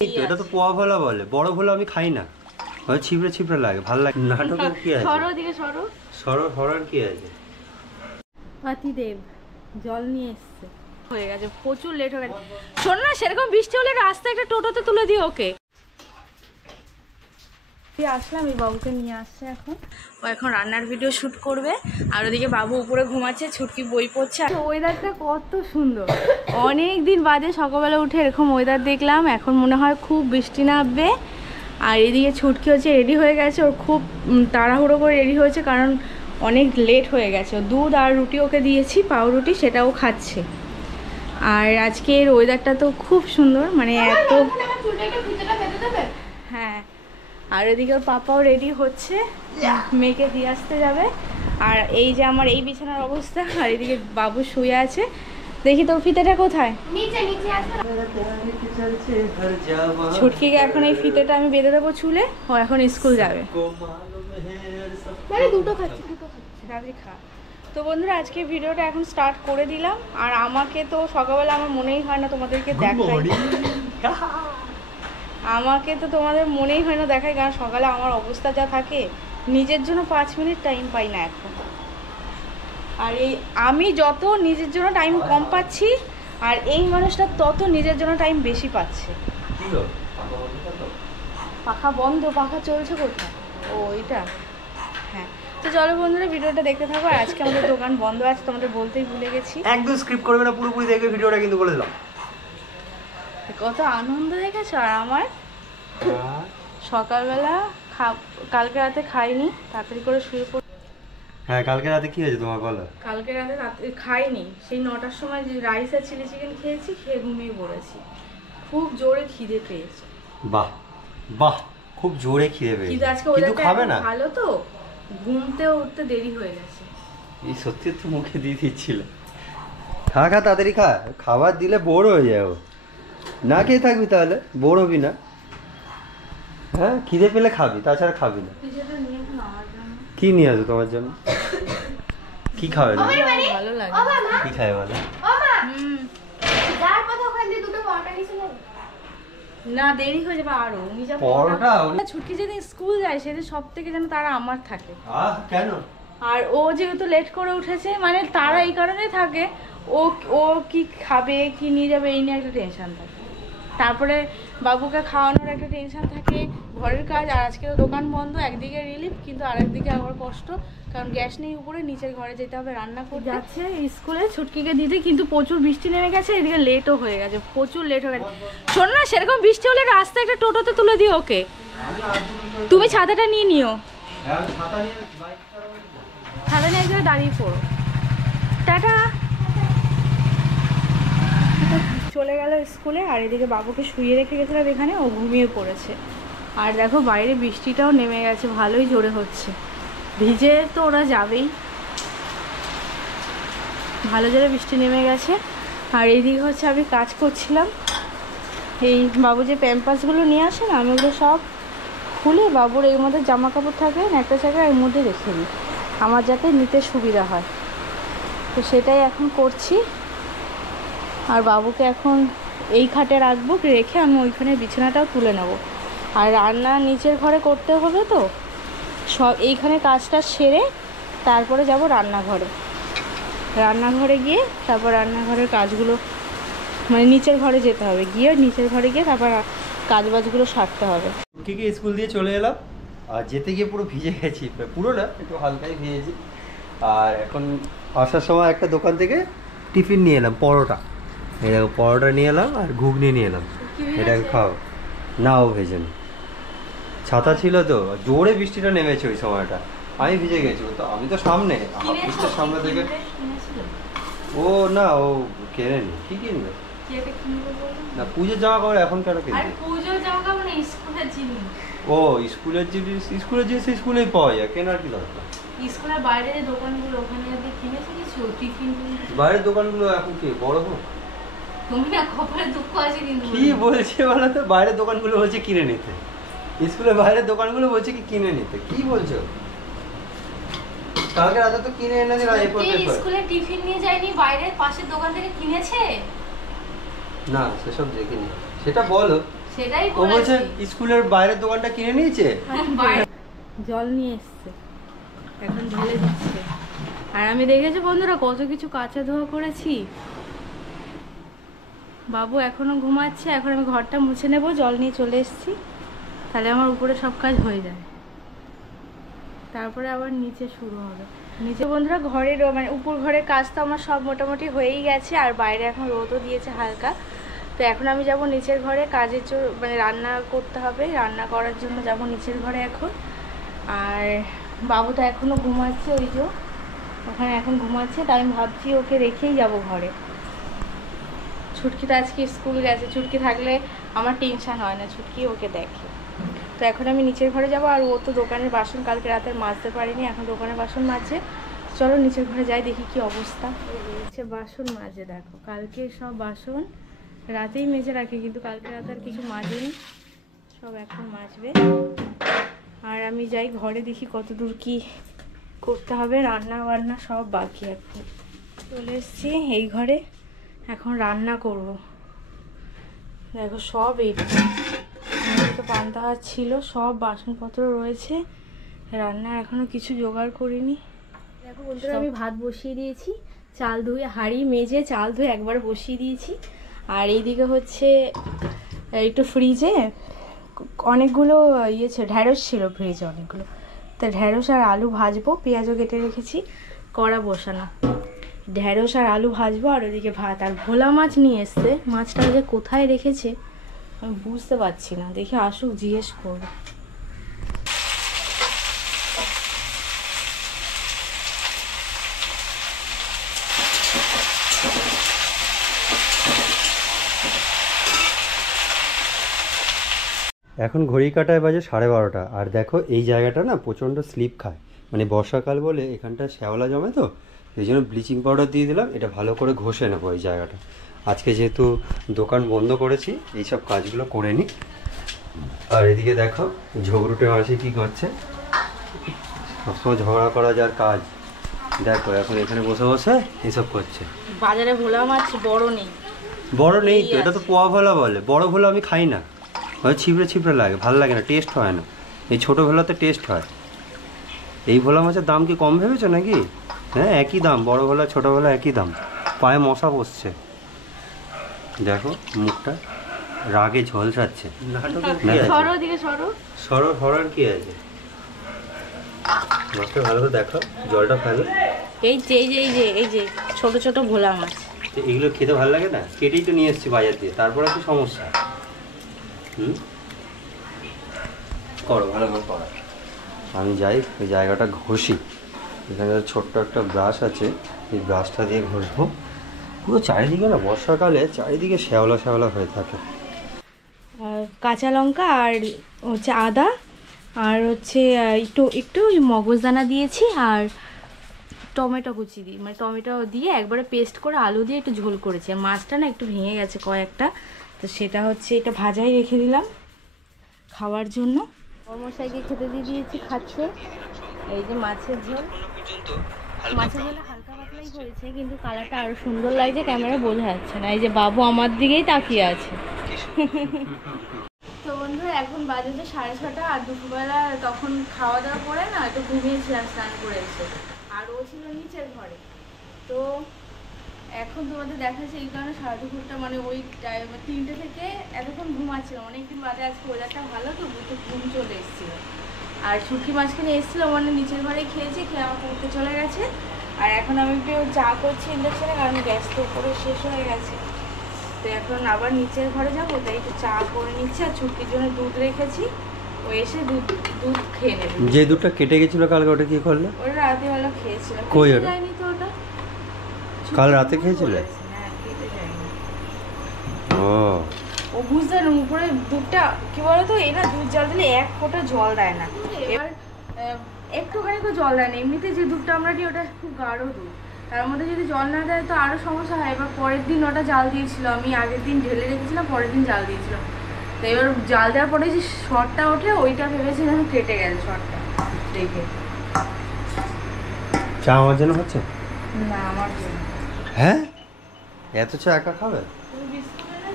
এটা তো পোয়া ভোলা বলে, বড় ভোলা আমি খাই না, ওই ছিপড়ে ছিপড়ে লাগে, ভালো লাগে। নাটকের কি আছে? সরো দিকে সরো। সরো হরার কি আছে? পাতিদেব জল নিয়ে এসছে, হয়ে গেছে প্রচুর লেট হয়ে গেছে। শোন না, সেরকম বৃষ্টি হলে রাস্তায় একটা টোটোতে তুলে দিও ওকে। আসলাম, এই বাবুকে নিয়ে আসছে এখন, ও এখন রান্নার ভিডিও শ্যুট করবে। আর ওদিকে বাবু উপরে ঘুমাচ্ছে, ছুটকি বই পড়ছে। ওয়েদারটা কত সুন্দর, অনেক দিন বাদে সকালবেলা উঠে এরকম ওয়েদার দেখলাম। এখন মনে হয় খুব বৃষ্টি নামবে। আর এদিকে ছুটকি হচ্ছে রেডি হয়ে গেছে, ওর খুব তাড়াহুড়ো করে রেডি হয়েছে কারণ অনেক লেট হয়ে গেছে। দুধ আর রুটি ওকে দিয়েছি, পাউরুটি, সেটাও খাচ্ছে। আর আজকের ওয়েদারটা তো খুব সুন্দর, মানে এত। হ্যাঁ, আর এদিকে ওর পাপাও রেডি হচ্ছে, মেয়েকে দিয়ে আসতে যাবে। আর এই যে আমার এই বিছানার অবস্থা, আর এদিকে বাবু শুয়ে আছে। দেখি তোর ফিতেটা কোথায়? ছুটকিকে এখন এই ফিতেটা আমি বেঁধে দেবো চুলে, ও এখন স্কুল যাবে। খা। তো বন্ধুরা, আজকে ভিডিওটা এখন স্টার্ট করে দিলাম। আর আমাকে তো সকালবেলা আমার মনেই হয় না তোমাদেরকে দেখাই, আমাকে তো তোমাদের মনেই হয় না দেখাই, কারণ সকালে আমার অবস্থা যা থাকে, নিজের জন্য 5 মিনিট টাইম পাই না এখন। আর এই আমি যত নিজের জন্য টাইম কম পাচ্ছি, আর এই মানুষটা তত নিজের জন্য টাইম বেশি পাচ্ছে। পাখা বন্ধ, পাখা চলছে কোথায়? ও এটা, হ্যাঁ। তো চলো বন্ধুরা, ভিডিওটা দেখতে থাকো। আর আজকে আমাদের দোকান বন্ধ আছে, তোমাদের বলতেই ভুলে গেছি। একদম স্ক্রিপ্ট করবে না, পুরোপুরি দেখবে ভিডিওটা, কিন্তু বলে দিলাম। কত আনন্দ দেখেছো। আর আমার সকালবেলা কালকে রাতে খাইনি, তাড়াতাড়ি করে শুয়ে পড়ি। হ্যাঁ, কালকে রাতে কি হয়েছে তোমার বলো? কালকে রাতে খাইনি, সেই 9টার সময় যে রাইস আর চিলি চিকেন খেয়েছি, খেয়ে ঘুমিয়ে পড়েছি। খুব জোরে খিদে পেয়েছে। বাহ বাহ, খুব জোরে খিদে পেয়েছে, কিন্তু আজকে কিন্তু খাবে না। ভালো তো, ঘুমতে উঠতে দেরি হয়ে গেছে। এই সত্যি তো মুখে দিয়ে দিচ্ছিল। খা খা, তাড়াতাড়ি খা, খাবার দিলে বোর হয়ে যাও। না খেয়ে থাকবি তাহলে বোর হবি না। হ্যাঁ, খিদে পেলে খাবি, তাছাড়া খাবি না। কি নিয়ে আসো তোমার জন্য? কি খাবে না? ভালো লাগে। কি খাবে বলো? না, দেরি হয়ে যাবে আরো। পরোটা ছুটি যেদিন স্কুল যায় সেদিন সব থেকে যেন তারা আমার থাকে। কেন? আর ও যেহেতু লেট করে উঠেছে, মানে তারা এই কারণে থাকে, ও ও কি খাবে, কি নিয়ে যাবে, এই নিয়ে একটা টেনশন থাকে। তারপরে বাবুকে খাওয়ানোর একটা টেনশন থাকে, ঘরের কাজ। আর আজকে তো দোকান বন্ধ, একদিকে রিলিফ কিন্তু আরেকদিকে আবার কষ্ট, কারণ গ্যাস নেই উপরে, নিচের ঘরে যেতে হবে রান্না করতে। যাচ্ছে স্কুলে ছুটকিকে দিতে, কিন্তু প্রচুর বৃষ্টি নেমে গেছে, এদিকে লেটও হয়ে গেছে, প্রচুর লেট হয়ে গেছে। শোন না, সেরকম বৃষ্টি হলে রাস্তায় একটা টোটোতে তুলে দিও ওকে। তুমি ছাতাটা নিয়ে নিও, ছাতা নিয়ে একজনে দাঁড়িয়ে পড়ো। টাটা। চলে গেল স্কুলে। আর এদিকে বাবুকে শুয়ে রেখে গেছিলাম এখানে, ও ঘুমিয়ে পড়েছে। আর দেখো বাইরে বৃষ্টিটাও নেমে গেছে, ভালোই জোরে হচ্ছে। ভিজে তো ওরা যাবেই, ভালো জোরে বৃষ্টি নেমে গেছে। আর এইদিকে হচ্ছে আমি কাজ করছিলাম, এই বাবু যে প্যাম্পাসগুলো নিয়ে আসে না, আমি ওগুলো সব খুলে বাবুর এর মধ্যে জামা কাপড় থাকে একটা জায়গায়, এর মধ্যে রেখে দিই, আমার যাতে নিতে সুবিধা হয়। তো সেটাই এখন করছি। আর বাবুকে এখন এই খাটে রাখবো, রেখে আমি ওইখানে বিছানাটাও তুলে নেব। আর রান্না নিচের ঘরে করতে হবে, তো সব এইখানে কাজটা সেরে তারপরে যাব রান্নাঘরে। রান্নাঘরে গিয়ে তারপর রান্নাঘরের কাজগুলো, মানে নিচের ঘরে যেতে হবে, গিয়ে নিচের ঘরে গিয়ে তারপর কাজবাজগুলো সারতে হবে। কি স্কুল দিয়ে চলে এলাম, আর যেতে গিয়ে পুরো ভিজে গেছি, পুরো না, একটু হালকাই ভিজেছি। আর এখন আসার সময় একটা দোকান থেকে টিফিন নিয়ে এলাম, পরোটা। এই দেখো, পরোটা নিয়ে এলাম আর ঘুগনি নিয়ে এলাম, এটাকে খাও। না, ও ভেজে নি, ছাতা ছিল তো, জোরে বৃষ্টিটা নেমেছে ওই সময়টা, আমি ভিজে গেছি। তো আমি তো সামনে, বৃষ্টির সামনে থেকে। ও না, ও কেনেনি। কি কিনবে? না, পুজোর জামা কাপড় এখন কেন কিনবে? ও স্কুলের জিনিস, স্কুলের জিনিস স্কুলেই পাওয়া যায়, কেনার কি দরকার? স্কুলের বাইরে যে দোকানগুলো, ওখানে যদি কিনেছে কিছু টিফিন, বাইরের দোকানগুলো এখন কি বড় হোক? তুমি না কপালে দুঃখ আছে কিন্তু। কি বলছে বলো তো, বাইরের দোকানগুলো বলছে কিনে নিতে, স্কুলের বাইরের দোকানগুলো বলছে কি কিনে নিতে। কি বলছো? কালকে রাতে তো কিনে এনে দিলাম এই পড়তে। স্কুলে টিফিন নিয়ে যায়নি, বাইরের পাশের দোকান থেকে কিনেছে। না, সেসব দেখিনি, সেটা বলো। সেটাই ও বলছে স্কুলের বাইরের দোকানটা কিনে নিয়েছে। জল নিয়ে এসছে, এখন ঢেলে দিচ্ছে। আর আমি দেখেছি বন্ধুরা কত কিছু কাঁচা ধোয়া করেছি। বাবু এখনো ঘুমাচ্ছে, এখন আমি ঘরটা মুছে নেব, জল নিয়ে চলে এসেছি, তাহলে আমার উপরে সব কাজ হয়ে যায়, তারপরে আবার নিচে শুরু হবে। নিচে বন্ধুরা ঘরের মানে উপর ঘরের কাজ তো আমার সব মোটামুটি হয়েই গেছে, আর বাইরে এখন রোদও দিয়েছে হালকা। তো এখন আমি যাব নিচের ঘরে, কাজের মানে রান্না করতে হবে, রান্না করার জন্য যাব নিচের ঘরে এখন। আর বাবু তো এখনও ঘুমাচ্ছে, ওই যে ওখানে এখন ঘুমাচ্ছে, তাই আমি ভাবছি ওকে রেখেই যাব ঘরে। ছুটকি তো আজকে স্কুল গেছে, ছুটকি থাকলে আমার টেনশন হয় না, ছুটকি ওকে দেখে। তো এখন আমি নিচের ঘরে যাব, আর ও তো দোকানের বাসন কালকে রাতে মাজতে পারিনি, এখন দোকানের বাসন মাজছে। চলো নিচের ঘরে যাই, দেখি কি অবস্থা। হচ্ছে বাসন মাজে, দেখো কালকে সব বাসন রাতেই মেজে রাখি, কিন্তু কালকে রাতে আর কিছু মাজেনি, সব এখন মাজবে। আর আমি যাই ঘরে, দেখি কত দূর কি করতে হবে, রান্না বান্না সব বাকি। এখন চলে এসেছি এই ঘরে, এখন রান্না করব। দেখো সব এইটা তো পান্তা ভাত ছিল, সব বাসনপত্র রয়েছে, রান্না এখনো কিছু জোগাড় করিনি। দেখো বন্ধুরা আমি ভাত বসিয়ে দিয়েছি, চাল ধুয়ে হাঁড়ি মেজে চাল ধুয়ে একবার বসিয়ে দিয়েছি। আর এইদিকে হচ্ছে একটু ফ্রিজে অনেকগুলো ঢ্যাঁড়স ছিল, ফ্রিজে অনেকগুলো, তা ঢ্যাঁড়স আর আলু ভাজবো, পেঁয়াজও কেটে রেখেছি, কড়া বসানো, ঢ্যাঁড়স আর আলু ভাজবো। আর ওদিকে ভাত। আর ভোলা মাছ নিয়ে এসছে, মাছটা যে কোথায় রেখেছে আমি বুঝতে পারছি না, দেখি আসুক জিজ্ঞেস করবো। এখন ঘড়ি কাটায় বাজে 12:30, আর দেখো এই জায়গাটা না প্রচণ্ড স্লিপ খায়, মানে বর্ষাকাল বলে এখানটা শ্যাওলা জমে, তো এই জন্য ব্লিচিং পাউডার দিয়ে দিলাম, এটা ভালো করে ঘষে নেবো এই জায়গাটা। আজকে যেহেতু দোকান বন্ধ করেছি, এইসব কাজগুলো করে নিই। আর এদিকে দেখো ঝগড়ুটে মাসি কী করছে, সবসময় ঝগড়া করা যার কাজ, দেখো এখন এখানে বসে বসে এইসব করছে। বাজারে ভোলা মাছ বড় নেই, বড় নেই তো, এটা তো পোয়া ভোলা বলে, বড় ভোলা আমি খাই না, হয় ছিপড়ে ছিপড়ে লাগে, ভালো লাগে না, টেস্ট হয় না। এই ছোটো ভোলাতে টেস্ট হয়। এই ভোলা মাছের দাম কি কম ভেবেছো নাকি? হ্যাঁ একই দাম, বড় ভোলা ছোটো ভোলা একই দাম, পায়ে মশা বসছে, দেখো মুখটা রাগে ঝলসাচ্ছে। সরো সরার কি আছে, মাছটা ভালো করে দেখো, জলটা ফেলো। এই যে এই যে এই যে এই যে ছোট ছোট ভোলা মাছ, এগুলো খেতে ভালো লাগে না, কেটেই তো নিয়ে এসছি বাজার দিয়ে, তারপরে কি সমস্যা? করো ভালো করে করো। আমি যাই ওই জায়গাটা ঘষি, এখানে ছোট্ট একটা ব্রাশ আছে, এই ব্রাশটা দিয়ে ঘষবো। পুরো চারিদিকে না বর্ষাকালে চারিদিকে শ্যাওলা শ্যাওলা হয়ে থাকে। কাঁচা লঙ্কা আর হচ্ছে আদা আর হচ্ছে একটু একটু মগজদানা দিয়েছি, আর টমেটো কুচি দিই, মানে টমেটো দিয়ে একবারে পেস্ট করে আলু দিয়ে একটু ঝোল করেছি। আর মাছটা না একটু ভেঙে গেছে কয়েকটা, তো সেটা হচ্ছে এটা ভাজাই রেখে দিলাম খাওয়ার জন্য। কর্মশাইকে খেতে দিয়ে দিয়েছি, খাচ্ছে। এই যে মাছের ঝোল, মাছের ঝোল হালকা পাতলাই হয়েছে, কিন্তু কালারটা আরো সুন্দর লাগছে, ক্যামেরা বোঝা যাচ্ছে না। এই যে বাবু আমার দিকেই তাকিয়ে আছে। তো বন্ধু এখন বাজে যে 6:30, আর দুপুরবেলা তখন খাওয়া দাওয়া করে না একটু ঘুমিয়েছিলাম স্নান করে এসে, আর ও ছিল নিচের ঘরে। তো এখন তোমাদের দেখাচ্ছে এই কারণে সারা দুপুরটা মানে ওই 3টে থেকে এতক্ষণ ঘুমাচ্ছিলাম, অনেকদিন বাদে আজকে ওয়েদারটা ভালো, তো ঘুম চলে এসেছিল। আর শুটকি মাছখানে এসেছিলো মানে নিচের ঘরে খেয়েছি, খেয়ে আমার পড়তে চলে গেছে। আর এখন আমি একটু চা করছি ইন্ডাকশনে, কারণ গ্যাস তো উপরে শেষ হয়ে গেছে। তো এখন আবার নিচের ঘরে যাবো, তাই একটু চা করে নিচ্ছি। আর ছুটির জন্য দুধ রেখেছি, ও এসে দুধ খেয়ে নেবে। যে দুধটা কেটে গেছিল কালকে, ওটা কি করলে? ওটা রাতেবেলা খেয়েছিলাম, কই ওটা? যায়নি তো ওটা, কাল রাতে খেয়েছিলে? হ্যাঁ কেটে যায়নি। ও বুঝতে পারলাম উপরে দুধটা কি বলতো, এই না দুধ জল দিলে এক ফোঁটা জল দেয় না, এবার একটুখানি তো জল দেয় না। এমনিতে যে দুধটা আমরা দিই ওটা খুব গাঢ় দুধ, তার মধ্যে যদি জল না দেয় তো আরও সমস্যা হয়। এবার পরের দিন ওটা জাল দিয়েছিল, আমি আগের দিন ঢেলে রেখেছিলাম, পরের দিন জাল দিয়েছিলাম। তো এবার জাল দেওয়ার পরে যে শর্টটা ওঠে, ওইটা ভেবেছি যেন কেটে গেছে শর্টটা দেখে। চা আমার জন্য হচ্ছে না আমার জন্য। হ্যাঁ এত চা একা খাবে?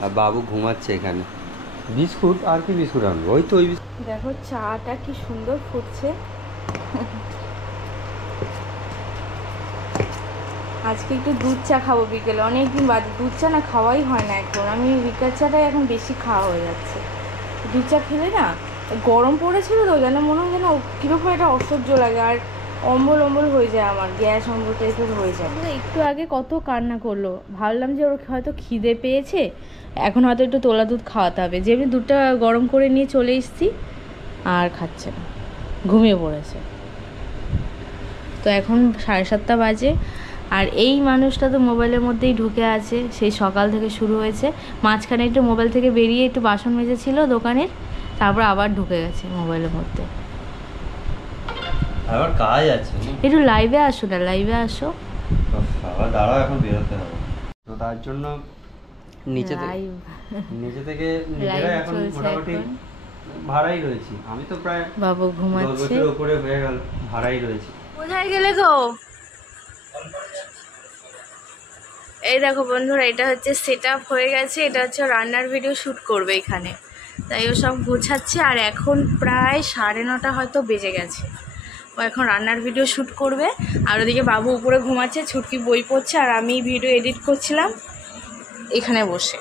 আর বাবু ঘুমাচ্ছে এখানে, বিস্কুট আর কি বিস্কুট আনবো, ওই তো ওই দেখো চাটা কি সুন্দর ফুটছে। আজকে একটু দুধ চা খাবো বিকেলে, অনেকদিন বাদে দুধ চা না খাওয়াই হয় না এখন, আমি বিকেল চাটাই এখন বেশি খাওয়া হয়ে যাচ্ছে। দুধ চা খেলে না গরম পড়েছিল তো যেন মনে হয় যেন কীরকম একটা অসহ্য লাগে, আর অম্বল অম্বল হয়ে যায়, আমার গ্যাস অম্বল টাইপের হয়ে যায়। একটু আগে কত কান্না করলো, ভাবলাম যে ওর হয়তো খিদে পেয়েছে, এখন হয়তো একটু তোলা দুধ খাওয়াতে হবে। যেমনি দুধটা গরম করে নিয়ে চলে এসেছি, আর খাচ্ছে না, ঘুমিয়ে পড়েছে। তো এখন 7:30 বাজে, আর এই মানুষটা তো মোবাইলের মধ্যেই ঢুকে আছে, সেই সকাল থেকে শুরু হয়েছে। মাঝখানে একটু মোবাইল থেকে বেরিয়ে একটু বাসন মেজেছিল দোকানের, তারপর আবার ঢুকে গেছে মোবাইলের মধ্যে। আবার কাজ আছে, একটু লাইভে আসো না, লাইভে আসো। আবার দাঁড়াও, এখন বেরোতে হবে তো তার জন্য নিচে থেকে নিজেরা এখন মোটামুটি ভাড়াই রয়েছি। আমি তো প্রায় বাবু ঘুমাচ্ছে, 10 বছরের উপরে হয়ে গেল ভাড়াই রয়েছি। কোথায় গেলে গো? এই দেখো বন্ধুরা, এটা হচ্ছে সেট আপ হয়ে গেছে, এটা হচ্ছে রান্নার ভিডিও শ্যুট করবে এখানে, তাই ও সব গোছাচ্ছে। আর এখন প্রায় 9:30 হয়তো বেজে গেছে, ও এখন রান্নার ভিডিও শ্যুট করবে। আর ওদিকে বাবু উপরে ঘুমাচ্ছে, ছুটকি বই পড়ছে, আর আমি ভিডিও এডিট করছিলাম এখানে বসে।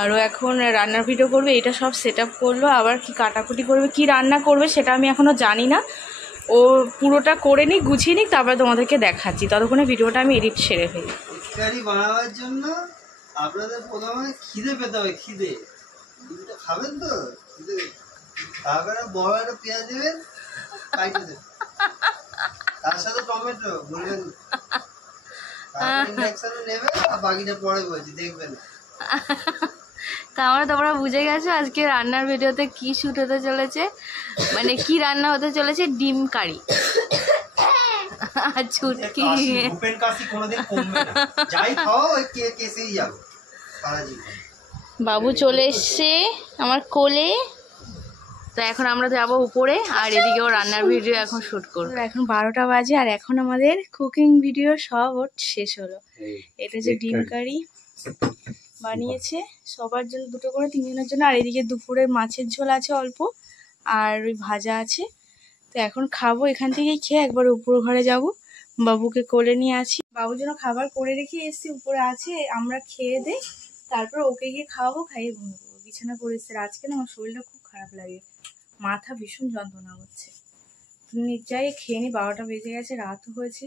আর ও এখন রান্নার ভিডিও করবে, এটা সব সেট আপ করলো, আবার কি কাটাকুটি করবে, কি রান্না করবে সেটা আমি এখনও জানি না। ও পুরোটা করে নিক, গুছিয়ে নিক, তারপরে তোমাদেরকে দেখাচ্ছি। ততক্ষণে ভিডিওটা আমি এডিট সেরে ফেলি। ইফতারি বানাবার জন্য আপনাদের প্রথমে খিদে পেতে হবে, খিদে খাবেন তো, খিদে, তারপরে বড় একটা পেঁয়াজ দেবেন, কাইটে দেবেন, তার সাথে টমেটো বলবেন, তারপরে ইন্ডাকশনে নেবেন, আর বাকিটা পরে বলছি দেখবেন। তাহলে তোমরা বুঝে গেছো আজকে রান্নার ভিডিওতে কি শুট হতে চলেছে, মানে কি রান্না হতে চলেছে। ডিম কারি। ছুটকি ভূপেন কাশি কোনোদিন কমবে না, যাই খাও ওই কেসেই যাবো সারা জীবন। বাবু চলে এসছে আমার কোলে, তো এখন আমরা যাবো উপরে, আর এদিকেও রান্নার ভিডিও এখন শুট করবো। এখন 12টা বাজে, আর এখন আমাদের কুকিং ভিডিও সব ওর শেষ হলো। এটা যে ডিম কারি বানিয়েছে সবার জন্য, দুটো করে, 3জনের জন্য। আর এদিকে দুপুরে মাছের ঝোল আছে অল্প, আর ওই ভাজা আছে। তো এখন খাবো, এখান থেকেই খেয়ে একবার উপর ঘরে যাব, বাবুকে কোলে নিয়ে আছি। বাবুর জন্য খাবার করে রেখে এসছি, উপরে আছে, আমরা খেয়ে দেই, তারপর ওকে গিয়ে খাওয়াবো, খাইয়ে ঘুমিয়ে দেবো। বিছানা করে এসছে। আজকে না আমার শরীরটা খুব খারাপ লাগে, মাথা ভীষণ যন্ত্রণা হচ্ছে। তুমি যাই খেয়ে নি, 12টা বেজে গেছে, রাতও হয়েছে।